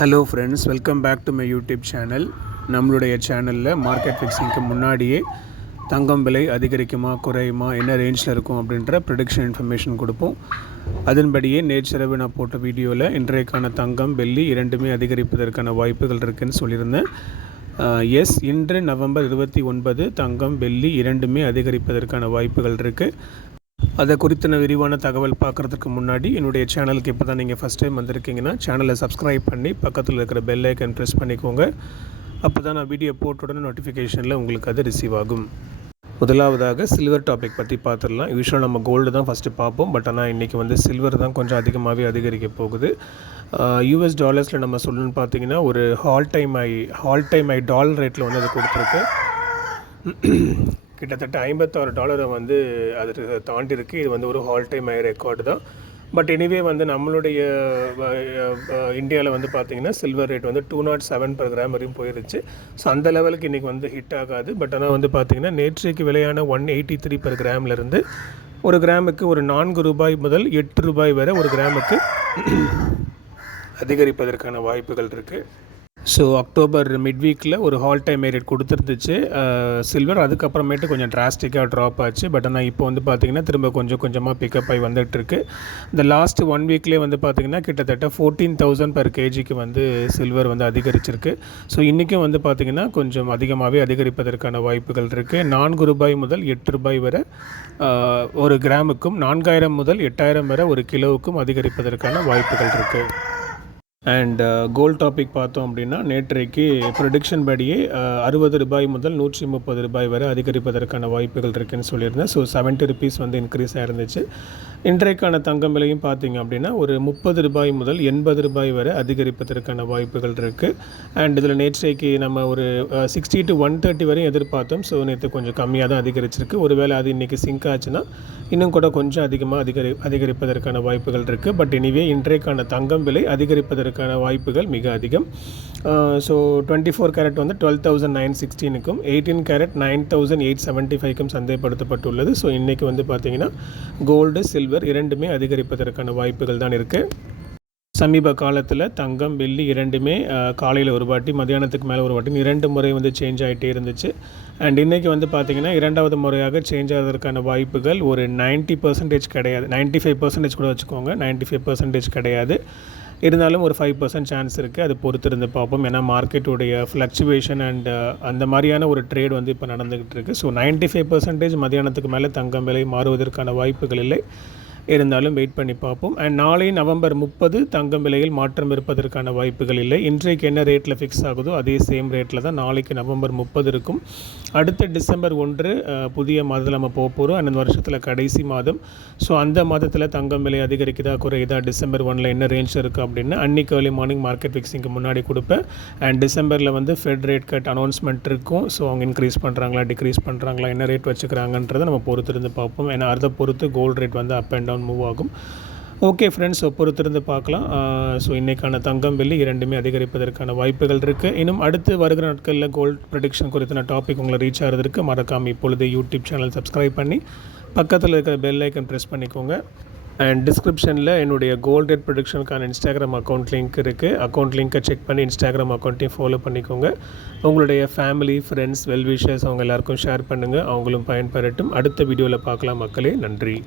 Hello friends, welcome back to my YouTube channel. நம்மளுடைய சேனலில் market ஃபிக்ஸிங்க்கு முன்னாடியே தங்கம் விலை அதிகரிக்குமா குறையுமா, என்ன ரேஞ்சில் இருக்கும் அப்படின்ற ப்ரெடிக்ஷன் இன்ஃபர்மேஷன் கொடுப்போம். அதன்படியே நேற்றிரவு நான் போட்ட வீடியோவில் இன்றைக்கான தங்கம் வெள்ளி இரண்டுமே அதிகரிப்பதற்கான வாய்ப்புகள் இருக்குதுன்னு சொல்லியிருந்தேன். இன்று நவம்பர் 29 தங்கம் வெள்ளி இரண்டுமே அதிகரிப்பதற்கான வாய்ப்புகள் இருக்குது. அதை குறித்த விரிவான தகவல் பார்க்குறதுக்கு முன்னாடி என்னுடைய சேனலுக்கு இப்போ தான் நீங்கள் ஃபஸ்ட் டைம் வந்திருக்கீங்கன்னா சேனலை சப்ஸ்கிரைப் பண்ணி பக்கத்தில் இருக்கிற பெல் ஐக்கன் ப்ரெஸ் பண்ணிக்கோங்க. அப்போ தான் நான் வீடியோ போட்டோட நோட்டிஃபிகேஷனில் உங்களுக்கு அது ரிசீவ் ஆகும். முதலாவதாக சில்வர் டாபிக் பற்றி பார்த்துடலாம். யூஸ்வலாக நம்ம கோல்டு தான் ஃபஸ்ட்டு பார்ப்போம், பட் ஆனால் இன்றைக்கி சில்வர் தான் கொஞ்சம் அதிகமாகவே அதிகரிக்க போகுது. யூஎஸ் டாலர்ஸில் நம்ம சொல்லணும்னு பார்த்தீங்கன்னா ஒரு ஹால் டைம் ஐ டாலர் ரேட்டில் அது கொடுத்துருக்கு. கிட்டத்தட்ட $56 அது தாண்டி இருக்குது. இது ஒரு ஹால் டைம் ஐ ரெக்கார்டு தான். பட் எனிவே நம்மளுடைய இந்தியாவில் பார்த்திங்கன்னா சில்வர் ரேட் 207 per gram வரையும் போயிருச்சு. ஸோ அந்த லெவலுக்கு இன்றைக்கி ஹிட் ஆகாது. பட் ஆனால் பார்த்திங்கன்னா நேற்றைக்கு விலையான 183 per gramலேருந்து ஒரு கிராமுக்கு ஒரு $4 முதல் $8 வரை ஒரு கிராமுக்கு அதிகரிப்பதற்கான வாய்ப்புகள் இருக்குது. ஸோ அக்டோபர் மிட்வீக்கில் ஒரு ஹால் டைம் ரேட் கொடுத்துருந்துச்சு சில்வர். அதுக்கப்புறமேட்டு கொஞ்சம் டிராஸ்டிக்காக ட்ராப் ஆச்சு. பட் ஆனால் இப்போ பார்த்திங்கன்னா திரும்ப கொஞ்சம் கொஞ்சமாக பிக்கப் ஆகி வந்துட்டுருக்கு. இந்த லாஸ்ட் 1 வீக்லேயே பார்த்திங்கன்னா கிட்டத்தட்ட 14,000 per kgக்கு சில்வர் அதிகரிச்சிருக்கு. ஸோ இன்றைக்கும் பார்த்திங்கன்னா கொஞ்சம் அதிகமாகவே அதிகரிப்பதற்கான வாய்ப்புகள் இருக்குது. $4 முதல் $8 வரை ஒரு கிராமுக்கும், 4,000 முதல் 8,000 வரை ஒரு கிலோவுக்கும் அதிகரிப்பதற்கான வாய்ப்புகள் இருக்குது. அண்ட் கோல்ட் டாபிக் பார்த்தோம் அப்படின்னா நேற்றைக்கு ப்ரொடிக்ஷன் படியே $60 முதல் $130 வரை அதிகரிப்பதற்கான வாய்ப்புகள் இருக்குதுன்னு சொல்லியிருந்தேன். ஸோ $70 இன்க்ரீஸ் ஆகிருந்துச்சு. இன்றைக்கான தங்கம் விலையும் பார்த்திங்க அப்படின்னா ஒரு $30 முதல் $80 வரை அதிகரிப்பதற்கான வாய்ப்புகள் இருக்குது. அண்ட் இதில் நேற்றைக்கு நம்ம ஒரு 60 to 130 வரையும் எதிர்பார்த்தோம். ஸோ நேற்று கொஞ்சம் கம்மியாக தான் அதிகரிச்சிருக்கு. ஒருவேளை அது இன்றைக்கி சிங்க் ஆச்சுன்னா இன்னும் கூட கொஞ்சம் அதிகமாக அதிகரிப்பதற்கான வாய்ப்புகள் இருக்குது. பட் எனிவே இன்றைக்கான தங்கம் விலை அதிகரிப்பதற்கான வாய்ப்புகள் மிக அதிகம். ஸோ 24 கேரட் 12,916க்கும் 18 கேரட் 9,875க்கும் சந்தைப்படுத்தப்பட்டுள்ளது. ஸோ இன்றைக்கி பார்த்திங்கன்னா கோல்டு சில்வர் இரண்டுமே அதிகரிப்பதற்கான வாய்ப்புகள் தான் இருக்குது. சமீப காலத்தில் தங்கம் வெள்ளி இரண்டுமே காலையில் ஒரு வாட்டி, மத்தியானத்துக்கு மேலே ஒரு வாட்டி, 2 முறை சேஞ்ச் ஆகிட்டே இருந்துச்சு. அண்ட் இன்றைக்கி பார்த்திங்கன்னா இரண்டாவது முறையாக சேஞ்ச் ஆகிறதுக்கான வாய்ப்புகள் ஒரு 90% கிடையாது. 95% கூட வச்சுக்கோங்க. 95% கிடையாது. இருந்தாலும் ஒரு 5% சான்ஸ் இருக்குது. அது பொறுத்திருந்து பார்ப்போம். ஏன்னா மார்க்கெட்டுடைய ஃப்ளக்சுவேஷன் அண்ட் அந்த மாதிரியான ஒரு ட்ரேட் இப்போ நடந்துக்கிட்டு இருக்குது. ஸோ 95% மத்தியானத்துக்கு மேலே தங்கம் விலை மாறுவதற்கான வாய்ப்புகள் இல்லை. இருந்தாலும் வெயிட் பண்ணி பார்ப்போம். அண்ட் நாளை நவம்பர் 30 தங்கம் விலையில் மாற்றம் இருப்பதற்கான வாய்ப்புகள் இல்லை. இன்றைக்கு என்ன ரேட்டில் ஃபிக்ஸ் ஆகுதோ அதே சேம் ரேட்டில் தான் நாளைக்கு நவம்பர் 30 இருக்கும். அடுத்த டிசம்பர் 1 புதிய மாதத்தில் நம்ம போகிறோம். அந்த வருஷத்தில் கடைசி மாதம். ஸோ அந்த மாதத்தில் தங்கம் விலை அதிகரிக்குதா குறையுதா, டிசம்பர் 1 என்ன ரேஞ்ச் இருக்குது அப்படின்னு அன்றைக்கி ஏர்லி மார்னிங் மார்க்கெட் ஃபிக்ஸிங்க்கு முன்னாடி கொடுப்பேன். அண்ட் டிசம்பரில் ஃபெட் ரேட் கட் அனௌன்ஸ்மெண்ட் இருக்கும். ஸோ அவங்க இன்க்ரீஸ் பண்ணுறாங்களா டிக்ரீஸ் பண்ணுறாங்களா, என்ன ரேட் வச்சுக்கிறாங்கன்றதை நம்ம பொறுத்திருந்து பார்ப்போம். ஏன்னா அதை பொறுத்து gold rate up and down move ஆகும். ஓகே ஃப்ரெண்ட்ஸ், பொறுத்திருந்து பார்க்கலாம். ஸோ இன்றைக்கான தங்கம் வெள்ளி இரண்டுமே அதிகரிப்பதற்கான வாய்ப்புகள் இருக்குது. இன்னும் அடுத்து வருகிற நாட்களில் கோல்ட் ப்ரெடிக்ஷன் குறித்த டாபிக் உங்களை ரீச் ஆகிறதுக்கு மறக்காமல் இப்பொழுது யூடியூப் சேனல் சப்ஸ்கிரைப் பண்ணி பக்கத்தில் இருக்கிற பெல் ஐக்கன் ப்ரெஸ் பண்ணிக்கோங்க. அண்ட் டிஸ்கிரிப்ஷனில் என்னுடைய கோல்ட் ரேட் ப்ரொடிக்ஷனுக்கான இன்ஸ்டாகிராம் அக்கௌண்ட் லிங்க் இருக்குது. அக்கௌண்ட் லிங்க்கை செக் பண்ணி இன்ஸ்டாகிராம் அக்கௌண்ட்டையும் ஃபாலோ பண்ணிக்கோங்க. உங்களுடைய ஃபேமிலி, ஃப்ரெண்ட்ஸ், வெல்விஷர்ஸ் அவங்க எல்லாருக்கும் ஷேர் பண்ணுங்கள். அவங்களும் பயன்பெறட்டும். அடுத்த வீடியோவில் பார்க்கலாம் மக்களே. நன்றி.